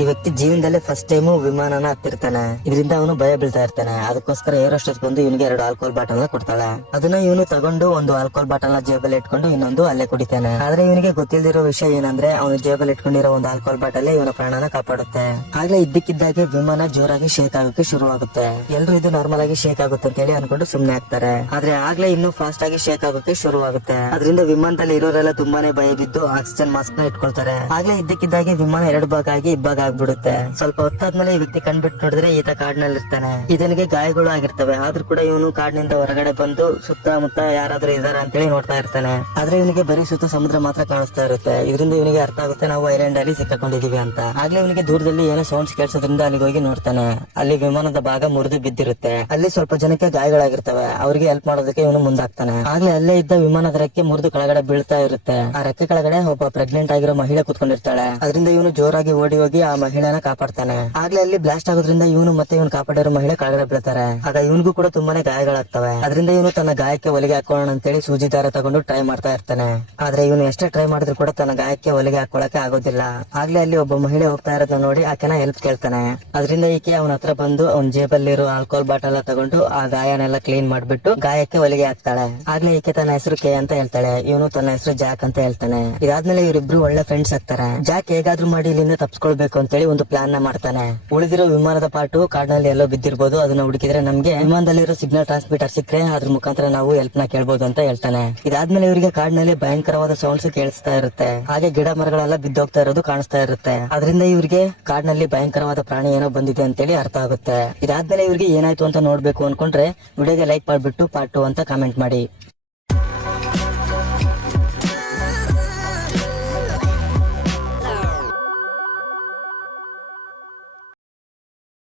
ಈ ವ್ಯಕ್ತಿ ಜೀವನದಲ್ಲೇ first time ವಿಮಾನನ ಹತ್ತಿರ್ತಾನೆ. ಇದರಿಂದ ಅವನು ಭಯ ಬೀಳ್ತಾ ಇರ್ತಾನೆ. ಅದಕ್ಕೋಸ್ಕರ ಏರೋಸ್ಟೇಸ್ ಬಂದು ಇವನಿಗೆ 2 ಆಲ್ಕೋಹಾಲ್ ಬಾಟಲ್ ಕೊಡ್ತಾಳೆ. ಅದನ್ನ ಇವನು ತಗೊಂಡು ಒಂದು ಆಲ್ಕೋಹಾಲ್ ಬಾಟಲ್ ಜೇಬಲ್ಲಿ ಇಟ್ಕೊಂಡು ಇನ್ನೊಂದು ಅಲ್ಲೇ ಕುಡಿತಾನೆ. ಆದ್ರೆ ಇವನಿಗೆ ಗೊತ್ತಿಲ್ದಿರೋ ವಿಷಯ ಏನಂದ್ರೆ ಅವನು ಜೇಬಲ್ಲಿ ಇಟ್ಕೊಂಡಿರೋ ಒಂದು ಆಲ್ಕೋಹಾಲ್ ಬಾಟಲ್ ಇವನ ಪ್ರಾಣನ ಕಾಪಾಡುತ್ತೆ. ಆಗ್ಲೇ ಇದ್ದಕ್ಕಿದ್ದಾಗೆ ವಿಮಾನ ಜೋರಾಗಿ ಶೇಕ್ ಆಗೋಕೆ ಶುರುವಾಗುತ್ತೆ. ಎಲ್ರು ಇದು ನಾರ್ಮಲ್ ಆಗಿ ಶೇಕ್ ಆಗುತ್ತೆ ಅಂತ ಹೇಳಿ ಅನ್ಕೊಂಡು ಸುಮ್ನೆ ಆಗ್ತಾರೆ. ಆದ್ರೆ ಆಗ್ಲೇ ಇನ್ನೂ ಫಾಸ್ಟ್ ಆಗಿ ಶೇಕ್ ಆಗೋಕೆ ಶುರುವಾಗುತ್ತೆ. ಅದರಿಂದ ವಿಮಾನದಲ್ಲಿ ಇರೋರೆಲ್ಲ ತುಂಬಾನೇ ಭಯ ಬಿದ್ದು ಆಕ್ಸಿಜನ್ ಮಾಸ್ಕ್ ನ ಇಟ್ಕೊಳ್ತಾರೆ. ಆಗ್ಲೇ ಇದ್ದಕ್ಕಿದ್ದಾಗೆ ವಿಮಾನ 2 ಭಾಗ ಆಗಿ ಇಬ್ಬಾಗ ಆಗ್ಬಿಡುತ್ತೆ. ಸ್ವಲ್ಪ ಹೊತ್ತಾದ್ಮೇಲೆ ಈ ವ್ಯಕ್ತಿ ಕಣ್ಬಿಟ್ಟು ನೋಡಿದ್ರೆ ಈತ ಕಾಡಿನಲ್ಲಿ ಇರ್ತಾನೆ. ಇದನಿಗೆ ಗಾಯಗಳು ಆಗಿರ್ತವೆ. ಆದ್ರೂ ಕೂಡ ಇವನು ಕಾಡಿನಿಂದ ಹೊರಗಡೆ ಬಂದು ಸುತ್ತಮುತ್ತ ಯಾರಾದ್ರೂ ಇದಾರೆ ಅಂತೇಳಿ ನೋಡ್ತಾ ಇರ್ತಾನೆ. ಆದ್ರೆ ಇವನಿಗೆ ಬರೀ ಸುತ್ತ ಸಮುದ್ರ ಮಾತ್ರ ಕಾಣಿಸ್ತಾ ಇರುತ್ತೆ. ಇದರಿಂದ ಇವನಿಗೆ ಅರ್ಥ ಆಗುತ್ತೆ ನಾವು ಐಲ್ಯಾಂಡ್ ಅಲ್ಲಿ ಸಿಕ್ಕಾಕೊಂಡಿದೀವಿ ಅಂತ. ಆಗ್ಲೇ ಇವನಿಗೆ ದೂರದಲ್ಲಿ ಏನೋ ಸೌಂಡ್ಸ್ ಕೇಳಿಸೋದ್ರಿಂದ ಅಲ್ಲಿಗೆ ಹೋಗಿ ನೋಡ್ತಾನೆ. ಅಲ್ಲಿ ವಿಮಾನದ ಭಾಗ ಮುರಿದು ಬಿದ್ದಿರುತ್ತೆ. ಅಲ್ಲಿ ಸ್ವಲ್ಪ ಜನಕ್ಕೆ ಗಾಯಗಳಾಗಿರ್ತವೆ. ಅವ್ರಿಗೆ ಹೆಲ್ಪ್ ಮಾಡೋದಕ್ಕೆ ಇವನು ಮುಂದಾಗ್ತಾನೆ. ಆಗ್ಲೇ ಅಲ್ಲೇ ಇದ್ದ ವಿಮಾನದ ರೆಕ್ಕೆ ಮುರಿದು ಕೆಳಗಡೆ ಬೀಳ್ತಾ ಇರುತ್ತೆ. ಆ ರೆಕ್ಕೆ ಕೆಳಗಡೆ ಒಬ್ಬ ಪ್ರೆಗ್ನೆಂಟ್ ಆಗಿರೋ ಮಹಿಳೆ ಕುತ್ಕೊಂಡಿರ್ತಾಳೆ. ಅದರಿಂದ ಇವನು ಜೋರಾಗಿ ಓಡಿ ಹೋಗಿ ಆ ಮಹಿಳೆನ ಕಾಪಾಡ್ತಾನೆ. ಆಗ್ಲೇ ಅಲ್ಲಿ ಬ್ಲಾಸ್ಟ್ ಆಗೋದ್ರಿಂದ ಇವನು ಮತ್ತೆ ಇವನು ಕಾಪಾಡಿರೋ ಮಹಿಳೆ ಕೆಳಗಡೆ ಬೀಳ್ತಾರೆ. ಆಗ ಇವನಿಗೂ ಕೂಡ ತುಂಬಾನೇ ಗಾಯಗಳಾಗ್ತವೆ. ಅದರಿಂದ ಇವನು ತನ್ನ ಗಾಯಕ್ಕೆ ಹೊಲಿಗೆ ಹಾಕೋಣ ಅಂತೇಳಿ ಸೂಜಿ ದಾರ ತಗೊಂಡು ಟ್ರೈ ಮಾಡ್ತಾ ಇರ್ತಾನೆ. ಆದ್ರೆ ಇವನು ಎಷ್ಟೇ ಟ್ರೈ ಮಾಡಿದ್ರು ಕೂಡ ತನ್ನ ಗಾಯಕ್ಕೆ ಹೊಲಿಗೆ ಹಾಕೊಳಕ್ಕೆ ಆಗೋದಿಲ್ಲ. ಆಗ್ಲೇ ಅಲ್ಲಿ ಒಬ್ಬ ಮಹಿಳೆ ಹೋಗ್ತಾ ಇರೋದನ್ನ ನೋಡಿ ಆಕೆನ ಹೆಲ್ಪ್ ಕೇಳ್ತಾನೆ. ಅದರಿಂದ ಈಕೆ ಅವನ ಹತ್ರ ಬಂದು ಅವನ ಜೇಬಲ್ಲಿರೋ ಆಲ್ಕೋಹಾಲ್ ಬಾಟಲ್ ತಗೊಂಡು ಆ ಗಾಯನೆಲ್ಲ ಕ್ಲೀನ್ ಮಾಡ್ಬಿಟ್ಟು ಗಾಯಕ್ಕೆ ಹೊಲಿಗೆ ಹಾಕ್ತಾಳೆ. ಆಗ್ಲೇ ಈಕೆ ತನ್ನ ಹೆಸರು ಕೆ ಅಂತ ಹೇಳ್ತಾಳೆ. ಇವನು ತನ್ನ ಹೆಸರು ಜಾಕ್ ಅಂತ ಹೇಳ್ತಾನೆ. ಇದಾದ್ಮೇಲೆ ಇವರಿಬ್ರು ಒಳ್ಳೆ ಫ್ರೆಂಡ್ಸ್ ಆಗ್ತಾರೆ. ಜಾಕ್ ಹೇಗಾದ್ರೂ ಮಾಡಿ ಇಲ್ಲಿಂದ ತಪ್ಪಿಸ್ಕೊಳ್ಬೇಕು ಅಂತೇಳಿ ಒಂದು ಪ್ಲಾನ್ ನ ಮಾಡ್ತಾನೆ. ಉಳಿದಿರೋ ವಿಮಾನದ ಪಾಟು ಕಾಡಿನಲ್ಲಿ ಎಲ್ಲೋ ಬಿದ್ದಿರ್ಬೋದು. ಅದನ್ನ ಹುಡುಕಿದ್ರೆ ನಮ್ಗೆ ವಿಮಾನದಲ್ಲಿರೋ ಸಿಗ್ನಲ್ ಟ್ರಾನ್ಸ್ಮಿಟರ್ ಸಿಕ್ಕರೆ ಅದ್ರ ಮುಖಾಂತರ ನಾವು ಹೆಲ್ಪ್ ನ ಕೇಳ್ಬೋದು ಅಂತ ಹೇಳ್ತಾನೆ. ಇದಾದ್ಮೇಲೆ ಇವರಿಗೆ ಕಾಡಿನಲ್ಲಿ ಭಯಂಕರವಾದ ಸೌಂಡ್ಸ್ ಕೇಳಿಸ್ತಾ ಇರುತ್ತೆ. ಹಾಗೆ ಗಿಡ ಮರಗಳೆಲ್ಲ ಬಿದ್ದೋಗ್ತಾ ಇರೋದು ಕಾಣಿಸ್ತಾ ಇರುತ್ತೆ. ಅದರಿಂದ ಇವರಿಗೆ ಕಾಡಿನಲ್ಲಿ ಭಯಂಕರವಾದ ಪ್ರಾಣಿ ಏನೋ ಬಂದಿದೆ ಅಂತೇಳಿ ಅರ್ಥ ಆಗುತ್ತೆ. ಇದಾದ್ಮೇಲೆ ಇವರಿಗೆ ಏನಾಯ್ತು ಅಂತ ನೋಡ್ಬೇಕು ಅನ್ಕೊಂಡ್ರೆ ವಿಡಿಯೋಗೆ ಲೈಕ್ ಮಾಡ್ಬಿಟ್ಟು ಪಾರ್ಟ್ 2 ಅಂತ ಕಾಮೆಂಟ್ ಮಾಡಿ.